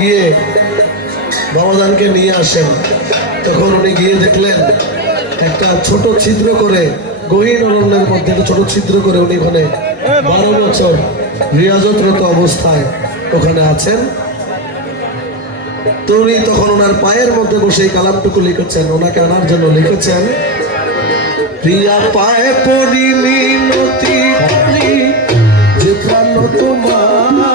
গিয়ে বাবাদানকে নিয়ে আসেন। তখন উনি গিয়ে দেখলেন একটা ছোট ছিদ্র করে, গহীন অরণ্যের মধ্যে একটা ছোট ছিদ্র করে উনি ওখানে 12 বছর রিয়াজতরত অবস্থায় ওখানে আছেন। তো উনি তখন ওনার পায়ের মধ্যে বসে এই কালামটুকু লিখেছেন, ওনাকে আনার জন্য লিখেছেন, প্রিয়া পায়ে পড়ি মিনতি করি যে প্রাণ তোমায়,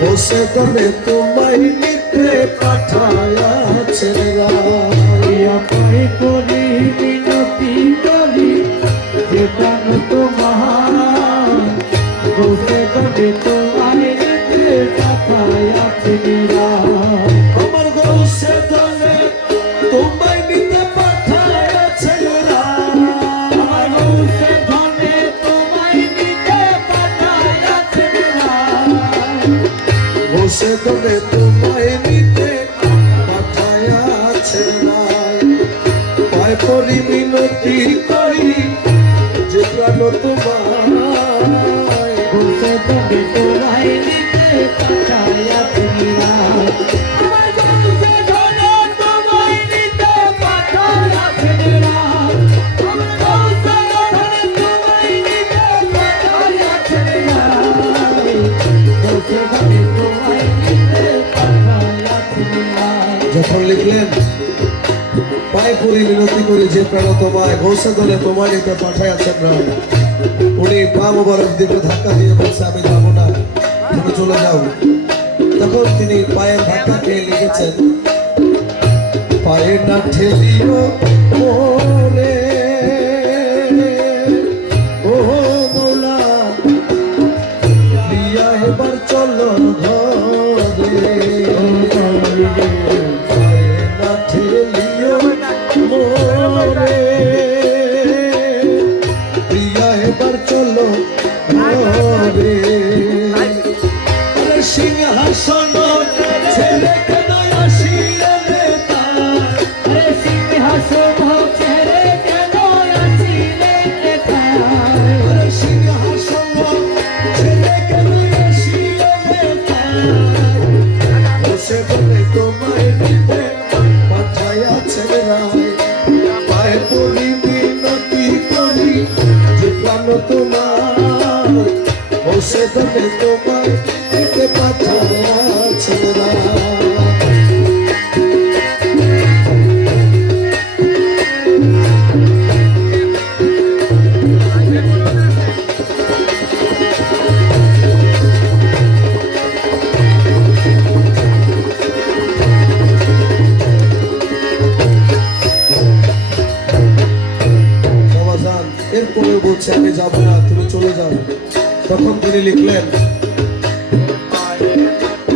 বসে দলে তোমায় নিতে পাঠায়াছেন রাম। প্রিয়া পায়ে পড়ি মিনতি করি যে প্রাণ তোমায়, বসে দলে তোমায় নিতে পাঠায়াছেন রাম। আমার বসে দলে তোমায় নিতে পাঠায়াছেন রাম। আমার বসে দলে তোমায় নিতে পাঠায়াছেন রাম। বসে দলে তোমায় নিতে পাঠায়াছেন রাম। পায়ে পড়ি মিনতি করি যে প্রাণ তোমায়, বসে দলে তোমায় নিতে পাঠায়াছেন রাম। আমার বসে দলে তোমায় নিতে পাঠায়াছেন রাম। আমার বসে দলে তোমায় নিতে পাঠায়াছেন রাম। বসে দলে তোমায় নিতে পাঠায়াছেন রাম। যখন লিখলেন পায়ে পড়ি মিনতি করি যে প্রাণ তোমায়, বসে দলে তোমায় নিতে পাঠায়াছেন রাম, উনি পা মোবারক দিকে ধাক্কা দিয়ে বলছে আমি যাবো না, তুমি চলে যাও। তখন তিনি পায়ের ধাক্কা খেয়ে লিখেছেন, পায়ে না ঠেলিও মোরে ও মৌলা, প্রিয়া এবার চলো ঘরে। পায়ে না ঠেলিও মোরে, প্রিয়া এবার চলো ঘরে। সিংহাসন ছেড়ে কেন আসিলে তার, আরে সিংহাসন ছেড়ে কেন আসিলেন রে তার। সিংহাসন ছেড়ে কেন আসিলে তার, বসে বলে তোমায় নিতে পাঠায়াছেন রায়। পায়ে পড়ি মিনতি করি যে প্রাণ তোমার, বসে বলে তোমায় নিতে পাঠায়াছেন রায়। এরপরে বলছে আমি যাবো না, তুমি চলে যাও। তখন তিনি লিখলেন,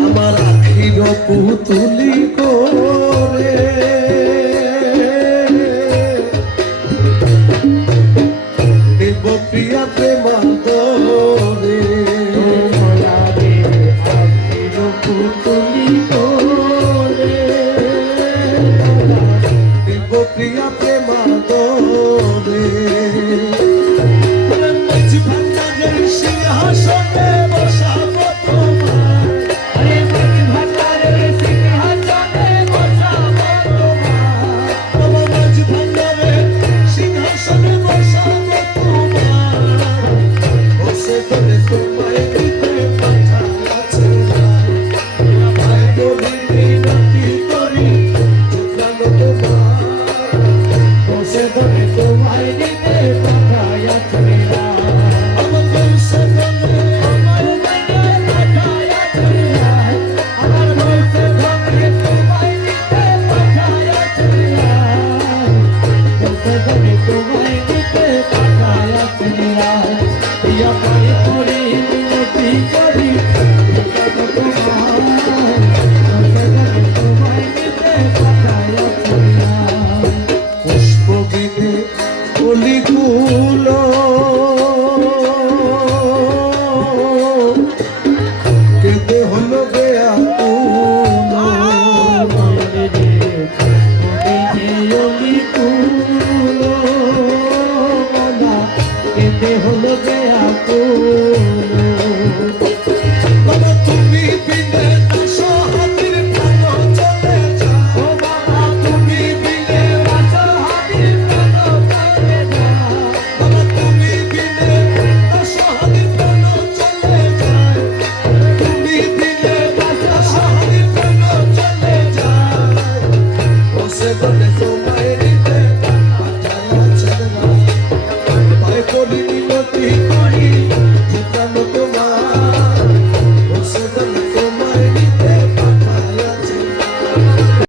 আমার আখির পুতুলি করে নিব প্রিয়া প্রেমান্তরে। পুতুলি করে নিব প্রিয়া প্রেমান্তরে। সিংহাসনে বসাবো তোমায়, আরে মাঝ ভান্ডারের সিংহাসনে করি মিনতি করি যে প্রাণ